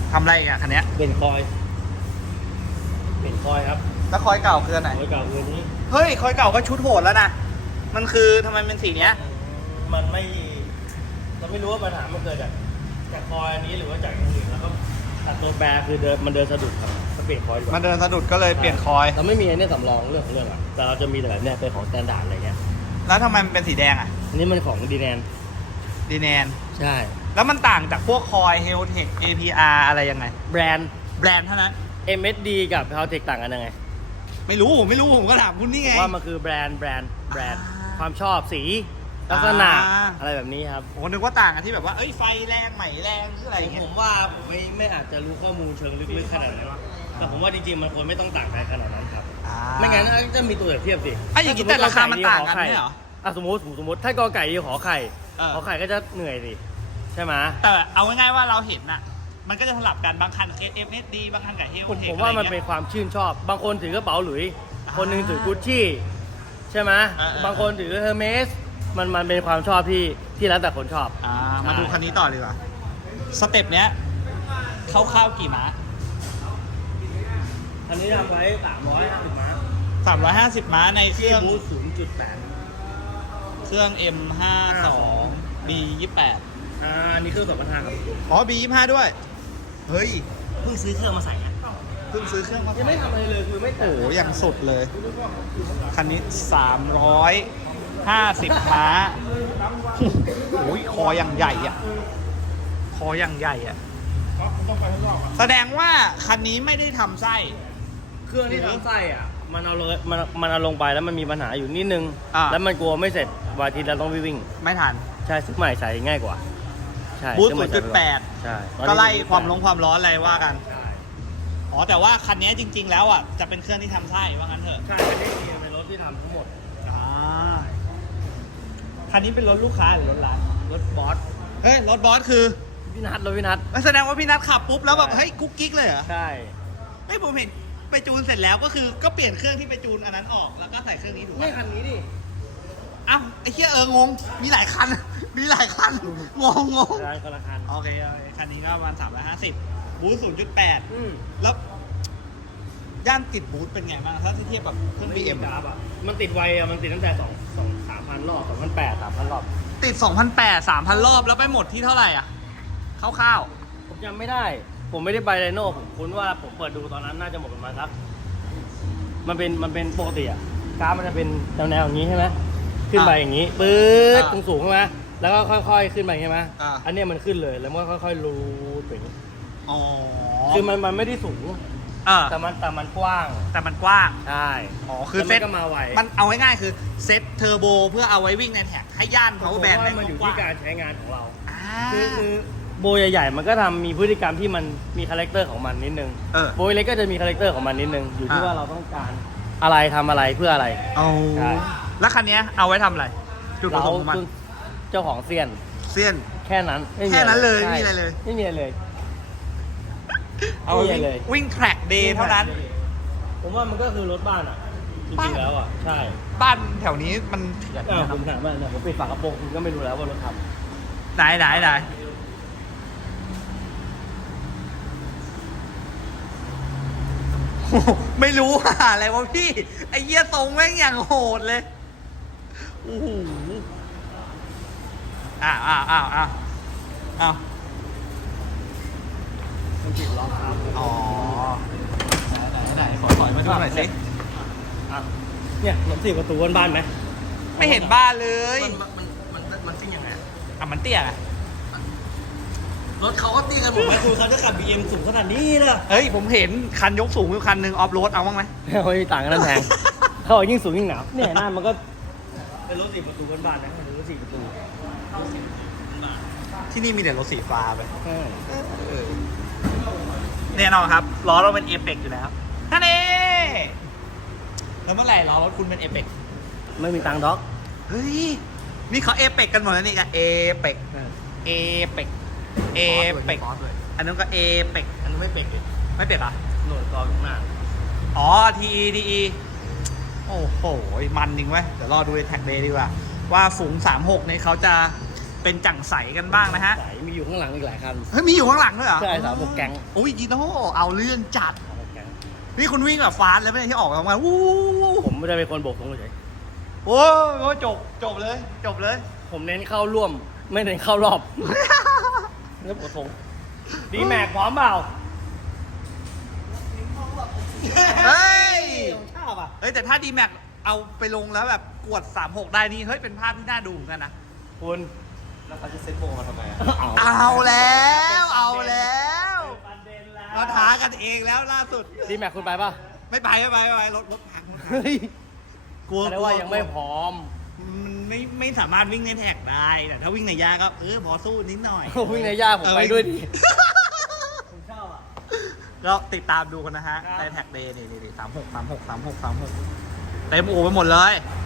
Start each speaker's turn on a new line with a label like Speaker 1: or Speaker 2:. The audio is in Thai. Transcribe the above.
Speaker 1: ทำอะไรอีกอะคันเนี้ย
Speaker 2: เปลี่ยนคอยครับ
Speaker 1: แล้วคอยเก่าคืออันไหน
Speaker 2: คอยเก่าคือนี้
Speaker 1: เฮ้ยคอยเก่าก็ชุดโหดแล้วนะมันคือทำไมเป็นสีเนี้ย
Speaker 2: มันไม่เราไม่รู้ว่าปัญหามันเกิดจากคอยอันนี้หรือว่าจากอย่างอื่นแล้วก็ตัดตัวแบร์คือมันเดินสะดุดครับก็เปลี่ยนคอยดีก
Speaker 1: มั
Speaker 2: ว่าน
Speaker 1: เดินสะดุดก็เลยเปลี่ยนคอย
Speaker 2: เราไม่มีไอ้เนี่ยสำรองเรื่องของเรื่องอ่ะแต่เราจะมีแต่แบบเนี้ยเป็นของสแตนดาร์ดอะไรเงี้ย
Speaker 1: แล้วทำไมมันเป็นสีแดงอะ
Speaker 2: อันนี้มันของดีแนน
Speaker 1: ดีแนน
Speaker 2: ใช่
Speaker 1: แล้วมันต่างจากพวกคอยเฮลเทค APR อะไรยังไง
Speaker 2: แบรนด์
Speaker 1: แบรนด์เท่านั้น
Speaker 2: MSD กับ h a l t e c h ต่างกันยังไง
Speaker 1: ไม่รู้ผมก็ถามคุณนี่
Speaker 2: ผ
Speaker 1: ไง
Speaker 2: มว่ามันคือแบรนด์ความชอบสีลักษณะอะไรแบบนี้ครับ
Speaker 1: โอ้นึกว่าต่างกันที่แบบว่าเอ้ยไฟแรงใหม่แรงหรืออะไรอย่างเงี้ย
Speaker 2: ผมว่าผมไม่อาจจะรู้ข้อมูลเชิงลึกๆขนาดนั้นแต่ผมว่าจริงๆมันควรไม่ต้องต่างกันขนาดนั้นครับไม่งั้นจะมีตัวเปรียบเทียบสิ
Speaker 1: ไอ้อย่างนี้แต่ราคามันต่างกันไม่เหรอ
Speaker 2: สมมติถ้ากอไก่ดีขอไข่
Speaker 1: เออ
Speaker 2: ขอไข่ก็จะเหนื่อยสิใช่ไหม
Speaker 1: แต่เอาง่ายๆว่าเราเห็นน่ะมันก็จะสลับกันบางคัน FSD บางคันกับเฮลเทค
Speaker 2: ผมว่ามันเป็นความชื่นชอบ บางคนถือกระเป๋าหลุยคนหนึงถือกุชชี่ใช่ไหมบางคนถือเฮอร์เมสมันเป็นความชอบที่แล้วแต่คนชอบ
Speaker 1: มาดูคันนี้ต่อเลยว่ะสเต็ปเนี้ยคร่าวๆกี่ม้า
Speaker 2: อันนี้ทำไว้350 ม้า
Speaker 1: 350 ม้าในเครื่อง
Speaker 2: บูท0.8
Speaker 1: เครื่อง M52 B28
Speaker 2: อันนี้เครื่อง2,500ครับ
Speaker 1: อ๋อ B25 ด้วยเฮ้ย
Speaker 2: เพิ่งซื้อเครื่องมาใส่
Speaker 1: เพิ่งซื้อเครื่องมา
Speaker 2: ยังไม่ทำอะไรเลยคือไม่
Speaker 1: โอ้โหอย่างสุดเลย คันนี้ 350 ม้าโอ้ยคออย่างใหญ่อะคออย่างใหญ่อะแสดงว่าคันนี้ไม่ได้ทำไส้
Speaker 2: เครื่องที่ทำไส้อ่ะมันเอาลงไปแล้วมันมีปัญหาอยู่นิดนึง แล้วมันกลัวไม่เสร็จวันอาทิตย์เราต้องวิ่ง
Speaker 1: ไม่ทัน
Speaker 2: ใช่ซื้อใหม่ใส่ง่ายกว่าใช่
Speaker 1: บูท
Speaker 2: ซื้อใหม่ใส่
Speaker 1: 0.8
Speaker 2: ใช่
Speaker 1: ก็ไล่ความร้อนอะไรว่ากัน อ๋อแต่ว่าคันนี้จริง ๆ แล้วอ่ะจะเป็นเครื่องที่ทำไส้ว่างั้นเถอะ
Speaker 2: ใช่เป็นเอเป็นรถที่ทำทั้งหมด
Speaker 1: คันนี้เป็นรถลูกค้าหรือรถร้านรถบอสเฮ้ยรถบอสคือ
Speaker 2: พี่นัท
Speaker 1: แสดงว่าพี่นัทขับปุ๊บแล้วแบบเฮ้ยกุ๊กกิ๊กเลยเหรอ
Speaker 2: ใช่
Speaker 1: เฮ้ยผมเห็นไปจูนเสร็จแล้วก็คือก็เปลี่ยนเครื่องที่ไปจูนอันนั้นออกแล้วก็ใส่เครื่องนี้ถูกไหม
Speaker 2: ไม่คันนี้ดิ
Speaker 1: อ้าวไอ้เหี้ยงงมีหลายคัน มีหลายคันงง
Speaker 2: ร้านคนละคัน
Speaker 1: โอเคคันนี้ก็ประมาณ350บูท0.8แล้วย่านติดบูทเป็นไงบ้างถ้าเทียบกับเครื่อง BM
Speaker 2: อ่ะมันติดไวอ่ะมันติดตั้งแต่3,000 รอบ2,800 3,000 รอบ
Speaker 1: ติด 2,800 3,000 รอบแล้วไปหมดที่เท่าไหร่อ่ะคร่าว
Speaker 2: ผมจำไม่ได้ ผมไม่ได้ไปไดโน่ผมคุ้นว่าผมเปิดดูตอนนั้นน่าจะหมดประมาณสักมันเป็นปกติอ่ะกราฟมันจะเป็นแนวอย่างนี้ใช่ไหมขึ้นไปอย่างนี้ปื๊ดสูงใช่ไหมแล้วก็ค่อยๆขึ้นไปใช่ไหมอันเนี้ยมันขึ้นเลยแล้วมันก็ค่อยๆรูดไปอย่างนี้
Speaker 1: ๆอ๋อ
Speaker 2: คือมันไม่ได้สูงแต่มันกว้าง
Speaker 1: แต่มันกว้าง
Speaker 2: ใช่
Speaker 1: อ๋อคือเซ็ต
Speaker 2: ก็มาไว
Speaker 1: มันเอาง่ายๆคือเซ็ตเทอร์โบเพื่อเอาไว้วิ่งในแท็กให้ย่าน
Speaker 2: ผม
Speaker 1: power band
Speaker 2: ว่ามันอยู่ที่การใช้งานของเรา
Speaker 1: อ่า
Speaker 2: คือโบใหญ่ๆมันก็มีพฤติกรรมที่มันมีคาแรคเตอร์ของมันนิดนึง โบเล็กก็จะมีคาแรคเตอร์ของมันนิดนึงอยู่ที่ว่าเราต้องการอะไรทำอะไรเพื่ออะไร
Speaker 1: เอา
Speaker 2: ใช่
Speaker 1: แล้วคันนี้เอาไว้ทำอะไรจุดประ
Speaker 2: เรา
Speaker 1: สงค์ของมัน
Speaker 2: เจ้าของเซียน
Speaker 1: เสี้ยน
Speaker 2: แค่นั้นไม่มี
Speaker 1: แค่นั้นเลย
Speaker 2: ใช่
Speaker 1: ไม่มีอะไรเลย
Speaker 2: ไม่มีอะไรเลย
Speaker 1: เอา
Speaker 2: ไม่มี
Speaker 1: วิ่ง
Speaker 2: เลย
Speaker 1: วิ่งแทร็กเดย์เท่านั้น
Speaker 2: ผมว่ามันก็คือรถบ้านอ่ะจริงๆแล้วอ่ะใช่
Speaker 1: บ้านแถวนี้มันเถื่อนนะค
Speaker 2: ผ
Speaker 1: รับ
Speaker 2: มถามว่าเนี่ยผมปิดฝากระโปรงคุณก็ไม่รู้แล้วว่ารถท
Speaker 1: ไหนโอ้โหไม่รู้อะไรวะพี่ ไอ้เหี้ยทรงแม่งอย่างโหดเลยโอ้โหอ้าว
Speaker 2: ำมันติดล้อครับ
Speaker 1: อ๋อไหนขอถอยมาดูหน่อยสิ
Speaker 2: อ่ะเนี่ยรถ4 ประตูบ้านๆไหม
Speaker 1: ไม่เห็นบ้านเลย
Speaker 2: มันซิ่งยังไง
Speaker 1: อ่ะมันเตี้ยอะ
Speaker 2: รถเขาก็ตีกันหมดไหมคุณเขาจะขับ BM สูงขนาดนี้เลย
Speaker 1: เฮ้ยผมเห็นคันยกสูงอยู่คันหนึ่งออฟโรดเอาบ้างไหม
Speaker 2: เฮ้ยต่างกันนั่นแพง เขาบอกยิ่งสูงยิ่งหนาวเนี่ยหน้ามันก็เป็นรถ4 ประตูบ้านๆนะเป็นรถ4 ประตู
Speaker 1: ที่นี่มีแต่รถสีฟ้าไป
Speaker 2: เออ
Speaker 1: แน่นอนครับล้อเราเป็นเอเปกอยู่แล้วท่านเอแล้วเมื่อไหร่ล้อรถคุณเป็นเอเปก
Speaker 2: ไม่มีตังค์ด็อก
Speaker 1: เฮ้ยนี่เขาเอเปกกันหมดแล้วนี่กันเอเปกเอเปกเอเปกอันนั้นก็เอเปก
Speaker 2: อันนี้ไม่เป็กเลย
Speaker 1: ไม่เป็กเหรอ่ะ
Speaker 2: โหลดกองอยู่ข้างหน้า
Speaker 1: อ๋อ TE โอ้โหมันจริงเว้ยเดี๋ยวรอดูในแท็กเดย์ดีกว่าว่าฝูง 36เนี่ยเขาจะเป็นจังใสกันบ้างนะฮะ
Speaker 2: สายมีอยู่ข้างหลังอีกหลายคัน
Speaker 1: เฮ้ยมีอยู่ข้างหลังด้วยเหรอ
Speaker 2: ใช่36แก๊ง
Speaker 1: โอ้ยจีโน่เอาเรื่องจัด
Speaker 2: แก๊ง
Speaker 1: นี่คุณวิ่งแบบฟาสต์เลยไหมที่ออกมาวู้
Speaker 2: ผมไม่ได้เป็นคนโบกธงเฉย
Speaker 1: โอ้โหจบเลยจบเลย
Speaker 2: ผมเน้นเข้าร่วม ไม่เน้นเข้ารอบแล้วโบกธงดีแม็กพร้อมเปล่า
Speaker 1: เฮ้ย
Speaker 2: ชอบอ่ะ
Speaker 1: เฮ้ยแต่ถ้าดีแม็กเอาไปลงแล้วแบบกวด 36 ได้นี่เฮ้ยเป็นภาพที่น่าดูเหมือนกันนะ
Speaker 2: คุณ
Speaker 3: แล้วเขาจะเซ็ตโบมาทำไมอ่ะ
Speaker 1: เอาแล้วเอาแล้ว
Speaker 2: ประเด็นแล้ว
Speaker 1: เราท้ากันเองแล้วล่าสุด
Speaker 2: ดีแม็กคุณไปป่ะ
Speaker 1: ไม่ไปรถพัง
Speaker 2: เฮ้ย
Speaker 1: กลัว
Speaker 2: แสดงว่ายังไม่พร้อม
Speaker 1: มันไม่สามารถวิ่งในแท็กได้แต่ถ้าวิ่งในยาก็พอสู้นิดหน่อย
Speaker 2: วิ่งในย่าผมไปด้วยดิผมชอบอ่ะ
Speaker 1: ก็ติดตามดูกันนะฮะ
Speaker 2: ครับ
Speaker 1: ในแท็กเดย์นี่36 36 36 36เต็มอู่ไปหมดเลย